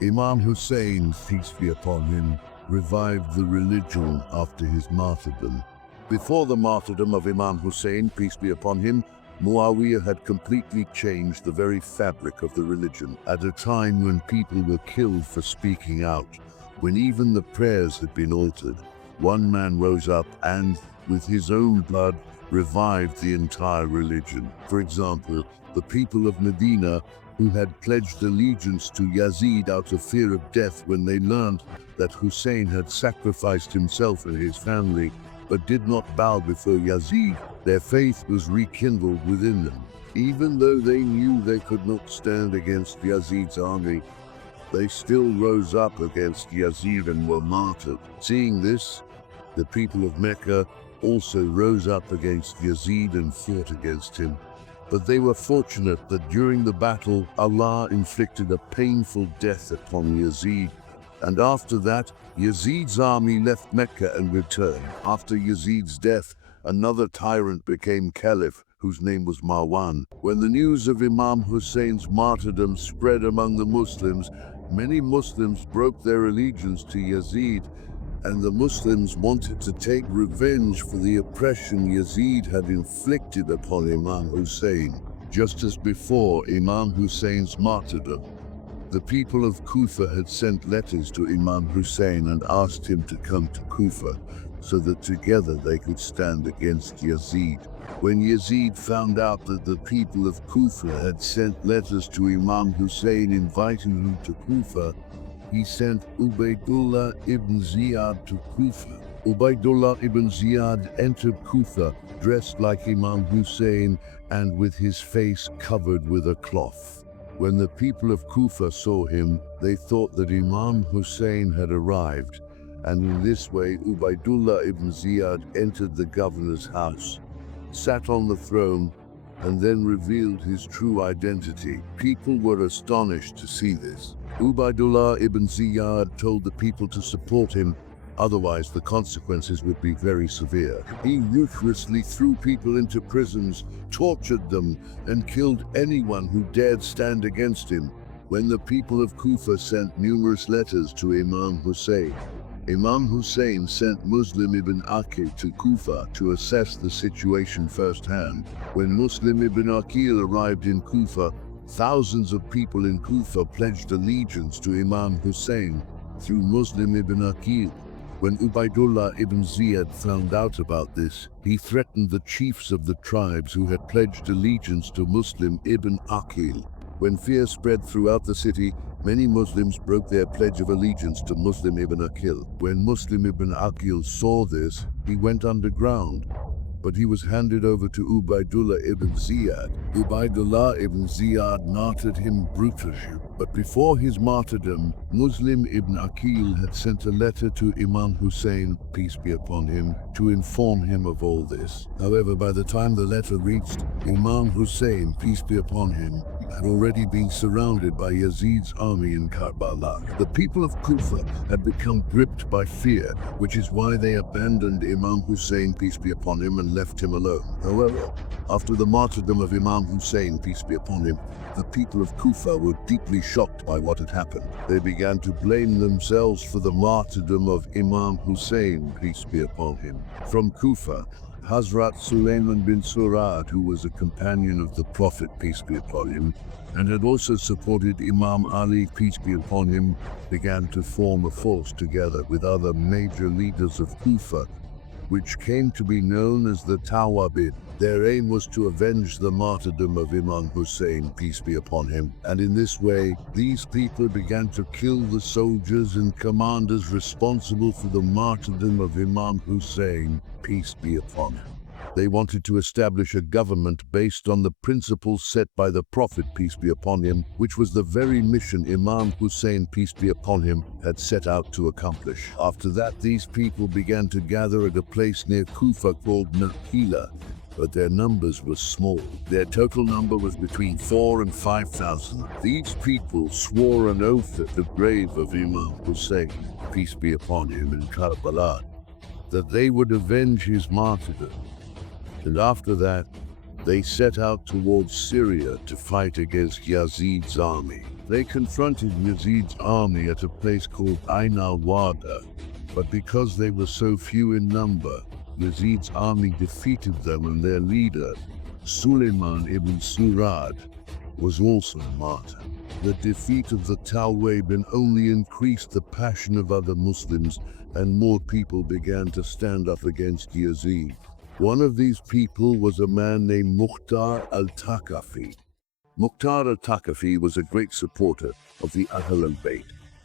Imam Hussain, peace be upon him, revived the religion after his martyrdom. Before the martyrdom of Imam Hussain, peace be upon him, Muawiyah had completely changed the very fabric of the religion. At a time when people were killed for speaking out, when even the prayers had been altered, one man rose up and, with his own blood, revived the entire religion. For example, the people of Medina, who had pledged allegiance to Yazid out of fear of death when they learned that Hussein had sacrificed himself and his family, but did not bow before Yazid, their faith was rekindled within them. Even though they knew they could not stand against Yazid's army, they still rose up against Yazid and were martyred. Seeing this, the people of Mecca also rose up against Yazid and fought against him. But they were fortunate that during the battle, Allah inflicted a painful death upon Yazid. And after that, Yazid's army left Mecca and returned. After Yazid's death, another tyrant became caliph, whose name was Marwan. When the news of Imam Hussein's martyrdom spread among the Muslims, many Muslims broke their allegiance to Yazid, and the Muslims wanted to take revenge for the oppression Yazid had inflicted upon Imam Hussain. Just as before Imam Hussein's martyrdom, the people of Kufa had sent letters to Imam Hussain and asked him to come to Kufa, so that together they could stand against Yazid. When Yazid found out that the people of Kufa had sent letters to Imam Hussain inviting him to Kufa, he sent Ubaydullah ibn Ziyad to Kufa. Ubaydullah ibn Ziyad entered Kufa dressed like Imam Hussain and with his face covered with a cloth. When the people of Kufa saw him, they thought that Imam Hussain had arrived, and in this way Ubaydullah ibn Ziyad entered the governor's house, sat on the throne, and then revealed his true identity. People were astonished to see this. Ubaydullah ibn Ziyad told the people to support him, otherwise the consequences would be very severe. He ruthlessly threw people into prisons, tortured them, and killed anyone who dared stand against him. When the people of Kufa sent numerous letters to Imam Hussain, Imam Hussain sent Muslim ibn Aqil to Kufa to assess the situation firsthand. When Muslim ibn Aqil arrived in Kufa, thousands of people in Kufa pledged allegiance to Imam Hussain through Muslim ibn Aqil. When Ubaydullah ibn Ziyad found out about this, he threatened the chiefs of the tribes who had pledged allegiance to Muslim ibn Aqil. When fear spread throughout the city, many Muslims broke their pledge of allegiance to Muslim ibn Aqil. When Muslim ibn Aqil saw this, he went underground, but he was handed over to Ubaydullah ibn Ziyad. Ubaydullah ibn Ziyad martyred him brutally. But before his martyrdom, Muslim ibn Aqil had sent a letter to Imam Hussain, peace be upon him, to inform him of all this. However, by the time the letter reached, Imam Hussain, peace be upon him, had already been surrounded by Yazid's army in Karbala. The people of Kufa had become gripped by fear, which is why they abandoned Imam Hussain, peace be upon him, and left him alone. However, after the martyrdom of Imam Hussain, peace be upon him, the people of Kufa were deeply shocked by what had happened. They began to blame themselves for the martyrdom of Imam Hussain, peace be upon him. From Kufa, Hazrat Sulaiman bin Surad, who was a companion of the Prophet, peace be upon him, and had also supported Imam Ali, peace be upon him, began to form a force together with other major leaders of Kufa, which came to be known as the Tawabid. Their aim was to avenge the martyrdom of Imam Hussain, peace be upon him, and in this way, these people began to kill the soldiers and commanders responsible for the martyrdom of Imam Hussain, peace be upon him. They wanted to establish a government based on the principles set by the Prophet, peace be upon him, which was the very mission Imam Hussain, peace be upon him, had set out to accomplish. After that, these people began to gather at a place near Kufa called Nakhila, but their numbers were small. Their total number was between 4,000 and 5,000. These people swore an oath at the grave of Imam Hussain, peace be upon him, in Karbala, that they would avenge his martyrdom. And after that, they set out towards Syria to fight against Yazid's army. They confronted Yazid's army at a place called Ain al-Wada, but because they were so few in number, Yazid's army defeated them, and their leader, Suleiman ibn Surad, was also martyred. The defeat of the Tawabin only increased the passion of other Muslims, and more people began to stand up against Yazid. One of these people was a man named Mukhtar al-Thaqafi. Mukhtar al-Thaqafi was a great supporter of the Ahl al-Bayt.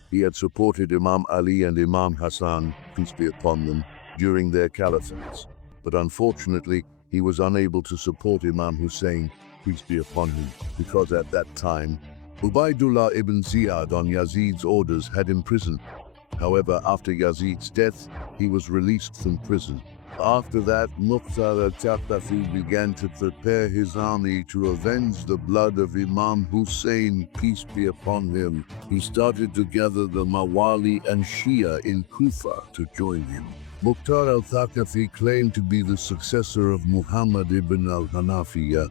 He had supported Imam Ali and Imam Hussain, peace be upon them, during their caliphates. But unfortunately, he was unable to support Imam Hussain, peace be upon him, because at that time, Ubaydullah ibn Ziyad on Yazid's orders had imprisoned. However, after Yazid's death, he was released from prison. After that, Mukhtar al-Thaqafi began to prepare his army to avenge the blood of Imam Hussain, peace be upon him. He started to gather the Mawali and Shia in Kufa to join him. Mukhtar al-Thaqafi claimed to be the successor of Muhammad ibn al-Hanafiya,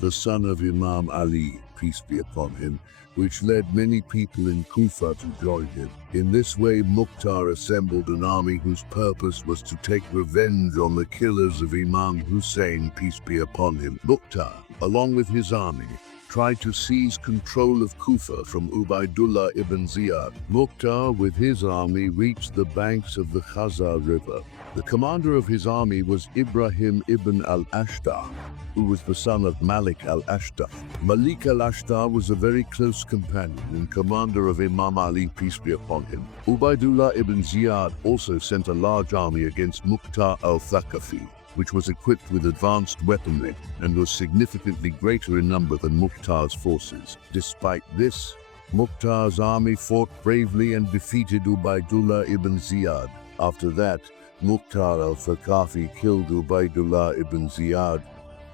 the son of Imam Ali, peace be upon him, which led many people in Kufa to join him. In this way, Mukhtar assembled an army whose purpose was to take revenge on the killers of Imam Hussain, peace be upon him. Mukhtar, along with his army, tried to seize control of Kufa from Ubaydullah ibn Ziyad. Mukhtar, with his army, reached the banks of the Khazar River. The commander of his army was Ibrahim ibn al-Ashtar, who was the son of Malik al-Ashtar. Malik al-Ashtar was a very close companion and commander of Imam Ali, peace be upon him. Ubaydullah ibn Ziyad also sent a large army against Mukhtar al-Thaqafi, which was equipped with advanced weaponry and was significantly greater in number than Mukhtar's forces. Despite this, Mukhtar's army fought bravely and defeated Ubaydullah ibn Ziyad. After that, Mukhtar al-Thaqafi killed Ubaydullah ibn Ziyad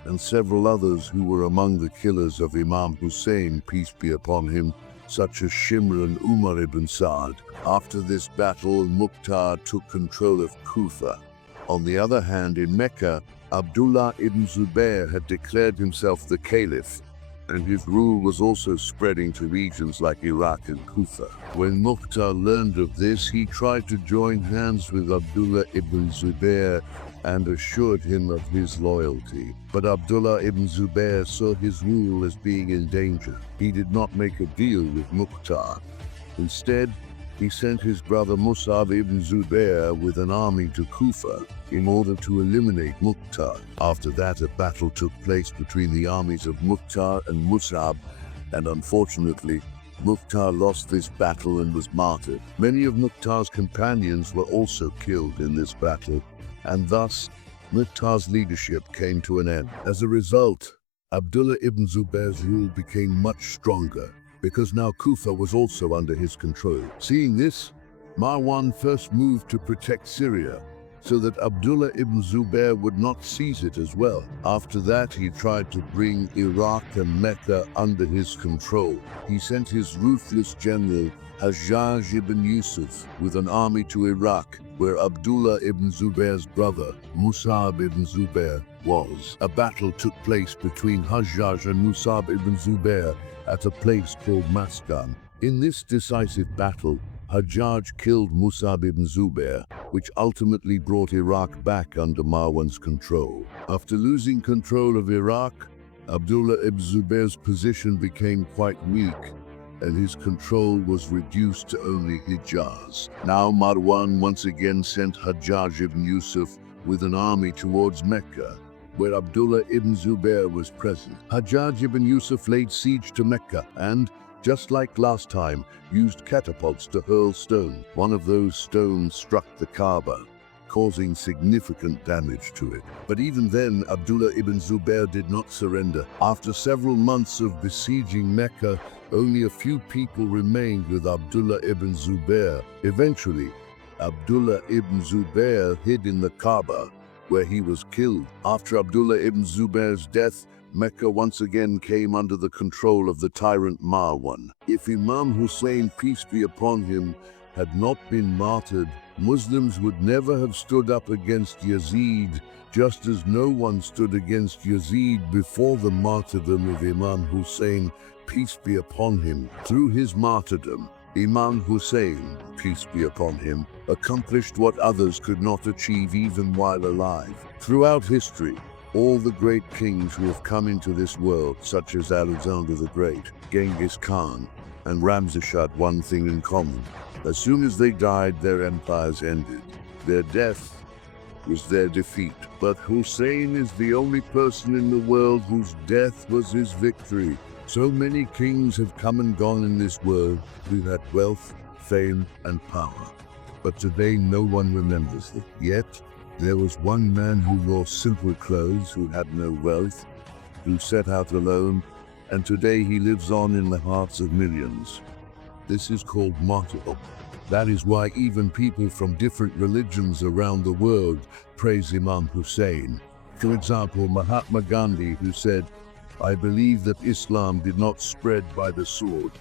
and several others who were among the killers of Imam Hussain, peace be upon him, such as Shimr and Umar ibn Sa'd. After this battle, Mukhtar took control of Kufa. On the other hand, in Mecca, Abdullah ibn Zubayr had declared himself the caliph, and his rule was also spreading to regions like Iraq and Kufa. When Mukhtar learned of this, he tried to join hands with Abdullah ibn Zubayr and assured him of his loyalty. But Abdullah ibn Zubayr saw his rule as being in danger. He did not make a deal with Mukhtar. Instead, he sent his brother Mus'ab ibn Zubayr with an army to Kufa in order to eliminate Mukhtar. After that, a battle took place between the armies of Mukhtar and Mus'ab, and unfortunately, Mukhtar lost this battle and was martyred. Many of Mukhtar's companions were also killed in this battle, and thus Mukhtar's leadership came to an end. As a result, Abdullah ibn Zubayr's rule became much stronger, because now Kufa was also under his control. Seeing this, Marwan first moved to protect Syria, so that Abdullah ibn Zubayr would not seize it as well. After that, he tried to bring Iraq and Mecca under his control. He sent his ruthless general, Hajjaj ibn Yusuf, with an army to Iraq, where Abdullah ibn Zubayr's brother, Mus'ab ibn Zubayr, was. A battle took place between Hajjaj and Mus'ab ibn Zubayr at a place called Maskan. In this decisive battle, Hajjaj killed Mus'ab ibn Zubayr, which ultimately brought Iraq back under Marwan's control. After losing control of Iraq, Abdullah ibn Zubayr's position became quite weak, and his control was reduced to only Hijaz. Now Marwan once again sent Hajjaj ibn Yusuf with an army towards Mecca, where Abdullah ibn Zubayr was present. Hajjaj ibn Yusuf laid siege to Mecca and, just like last time, used catapults to hurl stones. One of those stones struck the Kaaba, causing significant damage to it. But even then, Abdullah ibn Zubayr did not surrender. After several months of besieging Mecca, only a few people remained with Abdullah ibn Zubayr. Eventually, Abdullah ibn Zubayr hid in the Kaaba, where he was killed. After Abdullah ibn Zubayr's death, Mecca once again came under the control of the tyrant Marwan. If Imam Hussain, peace be upon him, had not been martyred, Muslims would never have stood up against Yazid, just as no one stood against Yazid before the martyrdom of Imam Hussain, peace be upon him. Through his martyrdom, Imam Hussain, peace be upon him, accomplished what others could not achieve even while alive. Throughout history, all the great kings who have come into this world, such as Alexander the Great, Genghis Khan, and Ramses, had one thing in common. As soon as they died, their empires ended. Their death was their defeat. But Hussain is the only person in the world whose death was his victory. So many kings have come and gone in this world who had wealth, fame, and power. But today no one remembers it. Yet, there was one man who wore simple clothes, who had no wealth, who set out alone, and today he lives on in the hearts of millions. This is called martyrdom. That is why even people from different religions around the world praise Imam Hussain. For example, Mahatma Gandhi, who said, "I believe that Islam did not spread by the sword,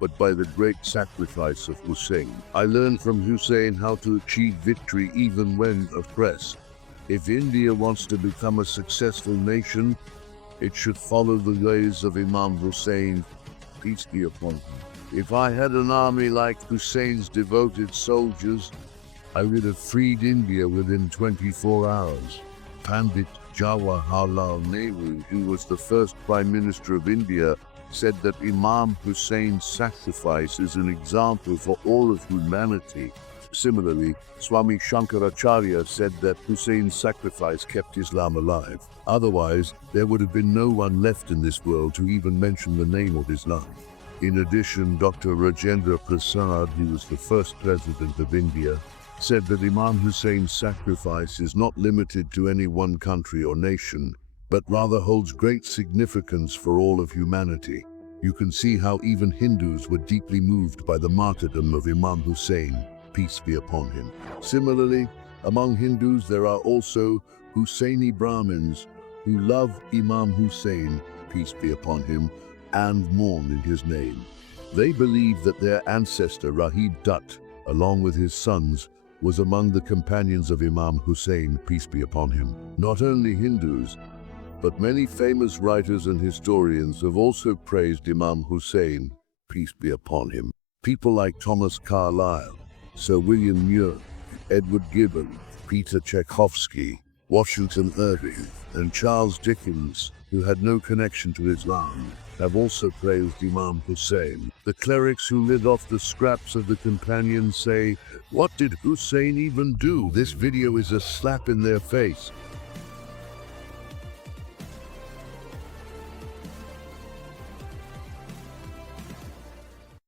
but by the great sacrifice of Hussain." I learned from Hussain how to achieve victory even when oppressed. If India wants to become a successful nation, it should follow the ways of Imam Hussain, peace be upon him. If I had an army like Hussain's devoted soldiers, I would have freed India within 24 hours. Pandit Jawaharlal Nehru, who was the first Prime Minister of India, said that Imam Hussein's sacrifice is an example for all of humanity. Similarly, Swami Shankaracharya said that Hussein's sacrifice kept Islam alive. Otherwise, there would have been no one left in this world to even mention the name of Islam. In addition, Dr. Rajendra Prasad, who was the first president of India, said that Imam Hussein's sacrifice is not limited to any one country or nation, but rather holds great significance for all of humanity. You can see how even Hindus were deeply moved by the martyrdom of Imam Hussain, peace be upon him. Similarly, among Hindus there are also Hussaini Brahmins who love Imam Hussain, peace be upon him, and mourn in his name. They believe that their ancestor Rahib Dutt, along with his sons, was among the companions of Imam Hussain, peace be upon him. Not only Hindus, but many famous writers and historians have also praised Imam Hussain, peace be upon him. People like Thomas Carlyle, Sir William Muir, Edward Gibbon, Peter Tchaikovsky, Washington Irving, and Charles Dickens, who had no connection to Islam, have also praised Imam Hussain. The clerics who lived off the scraps of the companions say, "What did Hussain even do?" This video is a slap in their face.